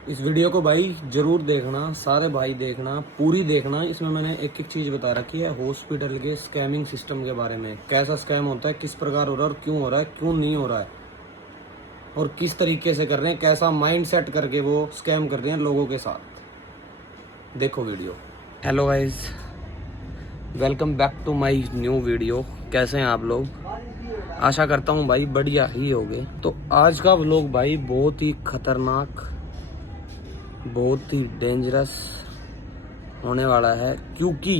इस वीडियो को भाई जरूर देखना, सारे भाई देखना, पूरी देखना। इसमें मैंने एक एक चीज बता रखी है हॉस्पिटल के स्कैमिंग सिस्टम के बारे में, कैसा स्कैम होता है, किस प्रकार हो रहा है और क्यों हो रहा है, क्यों नहीं हो रहा है, और किस तरीके से कर रहे हैं, कैसा माइंड सेट करके वो स्कैम कर रहे हैं लोगों के साथ। देखो video. Hello guys, welcome back to my new video. कैसे हैं आप लोग? आशा करता हूँ भाई बढ़िया ही होगे। तो आज का व्लॉग भाई बहुत ही खतरनाक, बहुत ही डेंजरस होने वाला है, क्योंकि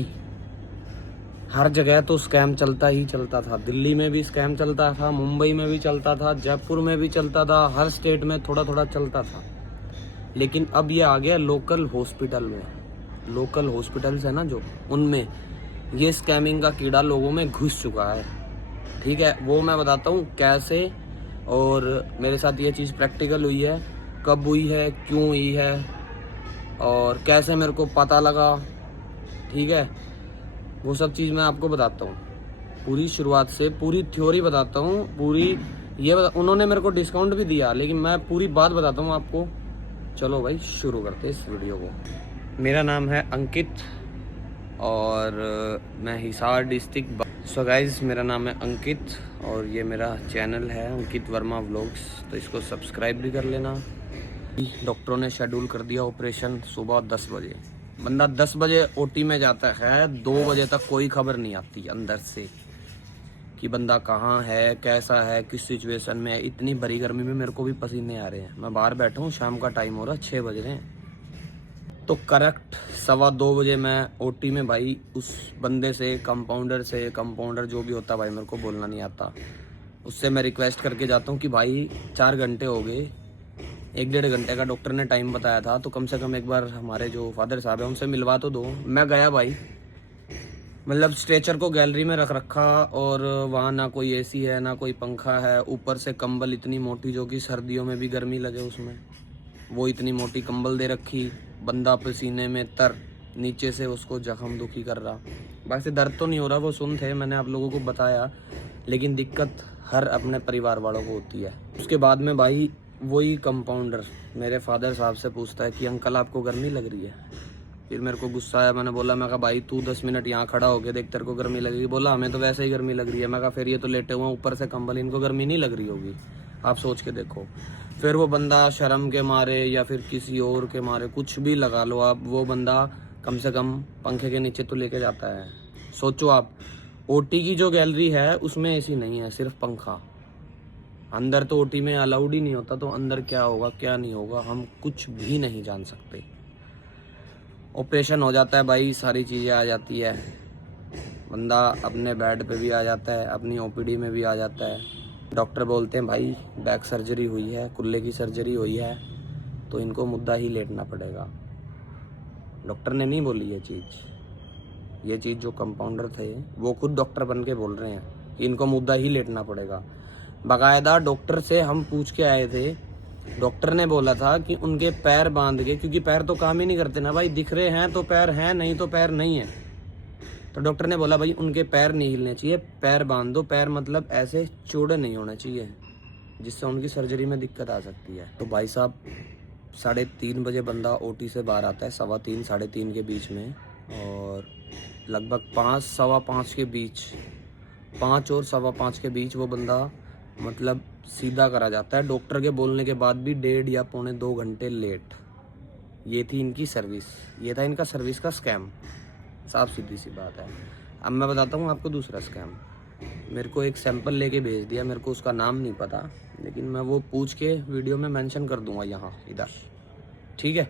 हर जगह तो स्कैम चलता ही चलता था। दिल्ली में भी स्कैम चलता था, मुंबई में भी चलता था, जयपुर में भी चलता था, हर स्टेट में थोड़ा थोड़ा चलता था। लेकिन अब ये आ गया लोकल हॉस्पिटल में। लोकल हॉस्पिटल्स है ना जो, उनमें ये स्कैमिंग का कीड़ा लोगों में घुस चुका है। ठीक है, वो मैं बताता हूँ कैसे, और मेरे साथ ये चीज़ प्रैक्टिकल हुई है, कब हुई है, क्यों हुई है, और कैसे मेरे को पता लगा। ठीक है, वो सब चीज़ मैं आपको बताता हूँ, पूरी शुरुआत से पूरी थ्योरी बताता हूँ, पूरी उन्होंने मेरे को डिस्काउंट भी दिया, लेकिन मैं पूरी बात बताता हूँ आपको। चलो भाई शुरू करते हैं इस वीडियो को। मेरा नाम है अंकित और मैं हिसार डिस्ट्रिक्ट। सो गाइज, मेरा नाम है अंकित और ये मेरा चैनल है अंकित वर्मा व्लॉग्स, तो इसको सब्सक्राइब भी कर लेना। डॉक्टरों ने शेड्यूल कर दिया ऑपरेशन सुबह 10 बजे। बंदा 10 बजे ओटी में जाता है, 2 बजे तक कोई खबर नहीं आती अंदर से कि बंदा कहाँ है, कैसा है, किस सिचुएशन में है। इतनी बड़ी गर्मी में मेरे को भी पसीने आ रहे हैं। मैं बाहर बैठा हूँ, शाम का टाइम हो रहा है, 6 बज रहे हैं। तो करेक्ट 1:15 बजे मैं ओटी में भाई उस बंदे से, कंपाउंडर जो भी होता भाई, मेरे को बोलना नहीं आता, उससे मैं रिक्वेस्ट करके जाता हूँ कि भाई 4 घंटे हो गए, 1-1.5 घंटे का डॉक्टर ने टाइम बताया था, तो कम से कम एक बार हमारे जो फादर साहब हैं उनसे मिलवा तो दो। मैं गया भाई, मतलब स्ट्रेचर को गैलरी में रख रखा, और वहाँ ना कोई एसी है ना कोई पंखा है, ऊपर से कंबल इतनी मोटी जो कि सर्दियों में भी गर्मी लगे उसमें, वो इतनी मोटी कंबल दे रखी। बंदा पसीने में तर, नीचे से उसको जख्म दुखी कर रहा। वैसे दर्द तो नहीं हो रहा, वो सुन थे, मैंने आप लोगों को बताया, लेकिन दिक्कत हर अपने परिवार वालों को होती है। उसके बाद में भाई वही कंपाउंडर मेरे फादर साहब से पूछता है कि अंकल आपको गर्मी लग रही है? फिर मेरे को गुस्सा आया, मैंने बोला, मैं कहा भाई तू 10 मिनट यहाँ खड़ा हो गया, देख तेरे को गर्मी लगेगी। बोला हमें तो वैसे ही गर्मी लग रही है। मैं कहा फिर ये तो लेटे हुए ऊपर से कंबल, इनको गर्मी नहीं लग रही होगी, आप सोच के देखो। फिर वो बंदा शर्म के मारे या फिर किसी और के मारे, कुछ भी लगा लो आप, वो बंदा कम से कम पंखे के नीचे तो लेके जाता है। सोचो आप, ओटी की जो गैलरी है उसमें एसी नहीं है, सिर्फ पंखा। अंदर तो ओटी में अलाउड ही नहीं होता, तो अंदर क्या होगा क्या नहीं होगा हम कुछ भी नहीं जान सकते। ऑपरेशन हो जाता है भाई, सारी चीज़ें आ जाती है, बंदा अपने बेड पे भी आ जाता है, अपनी ओपीडी में भी आ जाता है। डॉक्टर बोलते हैं भाई बैक सर्जरी हुई है, कुल्ले की सर्जरी हुई है, तो इनको मुद्दा ही लेटना पड़ेगा। डॉक्टर ने नहीं बोली ये चीज़ जो कंपाउंडर थे वो खुद डॉक्टर बन के बोल रहे हैं कि इनको मुद्दा ही लेटना पड़ेगा। बाकायदा डॉक्टर से हम पूछ के आए थे, डॉक्टर ने बोला था कि उनके पैर बांध के, क्योंकि पैर तो काम ही नहीं करते ना भाई, दिख रहे हैं तो पैर हैं, नहीं तो पैर नहीं है। तो डॉक्टर ने बोला भाई उनके पैर नहीं हिलने चाहिए, पैर बांध दो। पैर मतलब ऐसे चौड़े नहीं होने चाहिए, जिससे उनकी सर्जरी में दिक्कत आ सकती है। तो भाई साहब 3:30 बजे बंदा ओटी से बाहर आता है, 3:15 3:30 के बीच में, और लगभग 5 सवा 5 के बीच, 5 और सवा 5 के बीच वो बंदा मतलब सीधा करा जाता है, डॉक्टर के बोलने के बाद भी 1.5 या 1.25 घंटे लेट। ये थी इनकी सर्विस, ये था इनका सर्विस का स्कैम, साफ सीधी सी बात है। अब मैं बताता हूँ आपको दूसरा स्कैम। मेरे को एक सैंपल लेके भेज दिया, मेरे को उसका नाम नहीं पता, लेकिन मैं वो पूछ के वीडियो में मेंशन कर दूंगा यहाँ इधर, ठीक है।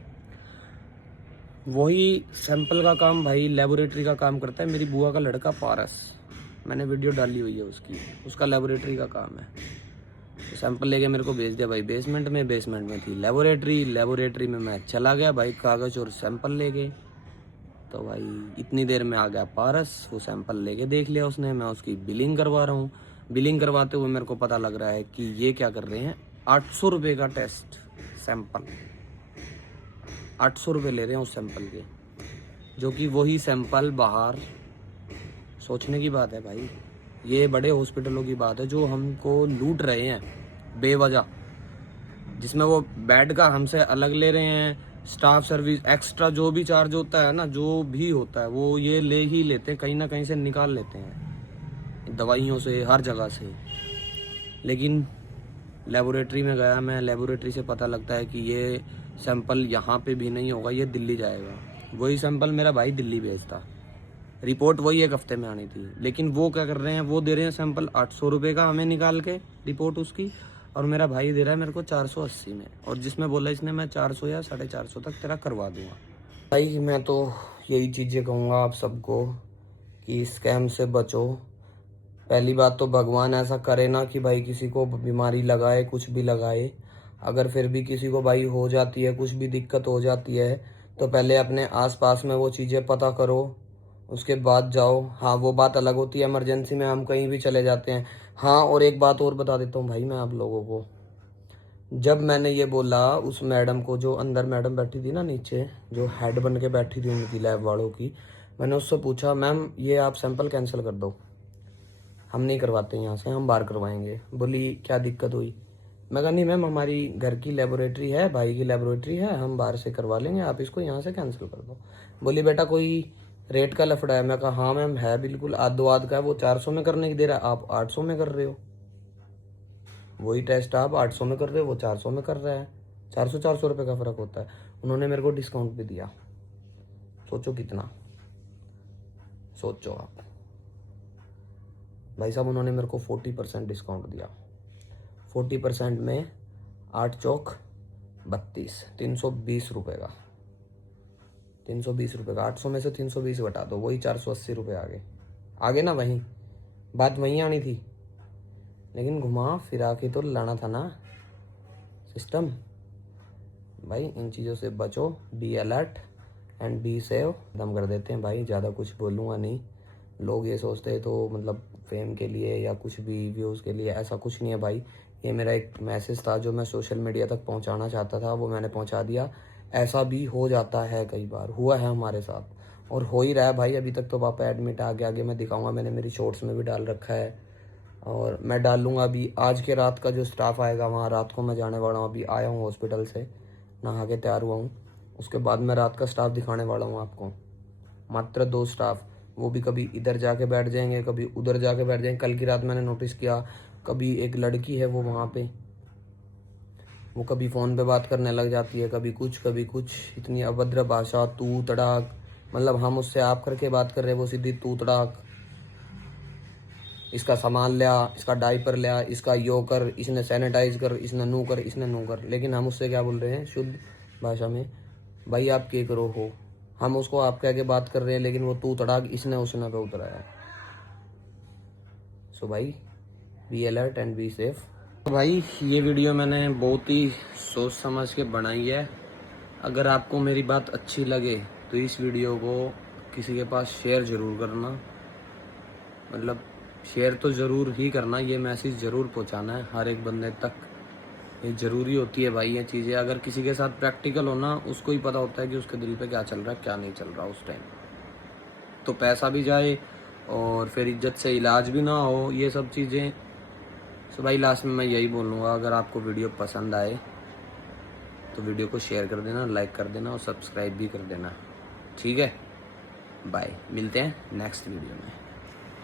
वही सैंपल का काम भाई लेबोरेटरी का काम करता है, मेरी बुआ का लड़का पारस, मैंने वीडियो डाली हुई है उसकी, उसका लेबोरेटरी का काम है। तो सैंपल लेके मेरे को भेज दिया भाई, बेसमेंट में थी लेबोरेटरी में मैं चला गया भाई, कागज़ और सैंपल लेके। तो भाई इतनी देर में आ गया पारस, वो सैंपल लेके देख लिया उसने, मैं उसकी बिलिंग करवा रहा हूँ। बिलिंग करवाते हुए मेरे को पता लग रहा है कि ये क्या कर रहे हैं, 800 रुपये का टेस्ट सैंपल, 800 रुपये ले रहे हैं उस सैंपल के, जो कि वही सैंपल बाहर। सोचने की बात है भाई, ये बड़े हॉस्पिटलों की बात है जो हमको लूट रहे हैं बेवजह। जिसमें वो बेड का हमसे अलग ले रहे हैं, स्टाफ सर्विस एक्स्ट्रा जो भी चार्ज होता है ना, जो भी होता है वो ये ले ही लेते हैं, कहीं ना कहीं से निकाल लेते हैं, दवाइयों से, हर जगह से। लेकिन लेबोरेटरी में गया मैं, लेबोरेटरी से पता लगता है कि ये सैंपल यहाँ पे भी नहीं होगा, ये दिल्ली जाएगा। वही सैंपल मेरा भाई दिल्ली भेजता, रिपोर्ट वही 1 हफ्ते में आनी थी। लेकिन वो क्या कर रहे हैं, वो दे रहे हैं सैंपल 800 रुपये का हमें निकाल के रिपोर्ट उसकी, और मेरा भाई दे रहा है मेरे को 480 में, और जिसमें बोला इसने मैं 400 या 450 तक तेरा करवा दूंगा। भाई मैं तो यही चीज़ें कहूँगा आप सबको कि स्कैम से बचो। पहली बात तो भगवान ऐसा करे ना कि भाई किसी को बीमारी लगाए, कुछ भी लगाए। अगर फिर भी किसी को भाई हो जाती है, कुछ भी दिक्कत हो जाती है, तो पहले अपने आसपास में वो चीज़ें पता करो, उसके बाद जाओ। हाँ, वो बात अलग होती है, इमरजेंसी में हम कहीं भी चले जाते हैं। हाँ, और एक बात और बता देता हूँ भाई मैं आप लोगों को, जब मैंने ये बोला उस मैडम को, जो अंदर मैडम बैठी थी ना नीचे, जो हेड बन के बैठी थी उनकी लैब वालों की, मैंने उससे पूछा मैम ये आप सैंपल कैंसिल कर दो, हम नहीं करवाते यहाँ से, हम बाहर करवाएंगे। बोली क्या दिक्कत हुई? मैं कहा नहीं मैम, हमारी घर की लेबोरेटरी है, भाई की लेबोरेटरी है, हम बाहर से करवा लेंगे, आप इसको यहाँ से कैंसिल कर दो। बोली बेटा कोई रेट का लफड़ा है? मैं कहा हाँ मैम है बिल्कुल, आध का है, वो 400 में करने की दे रहा है, आप 800 में कर रहे हो। वही टेस्ट आप 800 में कर रहे हो, वो 400 में कर रहा है, 400 रुपये का फ़र्क होता है। उन्होंने मेरे को डिस्काउंट भी दिया, सोचो कितना, सोचो आप भाई साहब। उन्होंने मेरे को 40% डिस्काउंट दिया। 40% में 8 चौक 32, 320 रुपये का, 320 रुपये का। 800 में से 320 घटा दो, वही 480 रुपये आगे ना, वहीं बात वहीं आनी थी, लेकिन घुमा फिरा के तो लाना था ना सिस्टम। भाई इन चीज़ों से बचो, be alert and be safe. दम कर देते हैं भाई, ज़्यादा कुछ बोलूँगा नहीं। लोग ये सोचते हैं तो मतलब फेम के लिए या कुछ भी व्यूज़ के लिए, ऐसा कुछ नहीं है भाई। ये मेरा एक मैसेज था जो मैं सोशल मीडिया तक पहुंचाना चाहता था, वो मैंने पहुंचा दिया। ऐसा भी हो जाता है, कई बार हुआ है हमारे साथ और हो ही रहा है भाई। अभी तक तो पापा एडमिट, आगे आगे मैं दिखाऊंगा, मैंने मेरी शॉर्ट्स में भी डाल रखा है और मैं डाल लूँगा अभी। आज के रात का जो स्टाफ आएगा वहाँ, रात को मैं जाने वाला हूँ, अभी आया हूँ हॉस्पिटल से, नहा के तैयार हुआ हूँ, उसके बाद मैं रात का स्टाफ दिखाने वाला हूँ आपको। मात्र 2 स्टाफ, वो भी कभी इधर जाके बैठ जाएंगे, कभी उधर जाके बैठ जाएंगे। कल की रात मैंने नोटिस किया, कभी एक लड़की है वो वहाँ पे, वो कभी फ़ोन पे बात करने लग जाती है, कभी कुछ, इतनी अभद्र भाषा, तू तड़ाक, मतलब हम उससे आप करके बात कर रहे हैं, वो सीधी तू तड़ाक, इसका सामान लिया, इसका डाइपर लिया, इसका यो कर, इसने सैनिटाइज कर, इसने नू कर, इसने नू कर। लेकिन हम उससे क्या बोल रहे हैं शुद्ध भाषा में, भाई आप क्या करो हो। हम उसको आप कह के बात कर रहे हैं, लेकिन वो तू तड़ाक, इसने उसने पे उतरा है। सो भाई B alert and be safe. तो भाई ये वीडियो मैंने बहुत ही सोच समझ के बनाई है। अगर आपको मेरी बात अच्छी लगे तो इस वीडियो को किसी के पास शेयर ज़रूर करना, मतलब शेयर तो ज़रूर ही करना, ये मैसेज ज़रूर पहुंचाना है हर एक बंदे तक। ये ज़रूरी होती है भाई ये चीज़ें। अगर किसी के साथ प्रैक्टिकल होना, उसको ही पता होता है कि उसके दिल पे क्या चल रहा है, क्या नहीं चल रहा उस टाइम। तो पैसा भी जाए और फिर इज्जत से इलाज भी ना हो, ये सब चीज़ें। सो भाई लास्ट में मैं यही बोलूँगा, अगर आपको वीडियो पसंद आए तो वीडियो को शेयर कर देना, लाइक कर देना और सब्सक्राइब भी कर देना। ठीक है, बाय, मिलते हैं नेक्स्ट वीडियो में।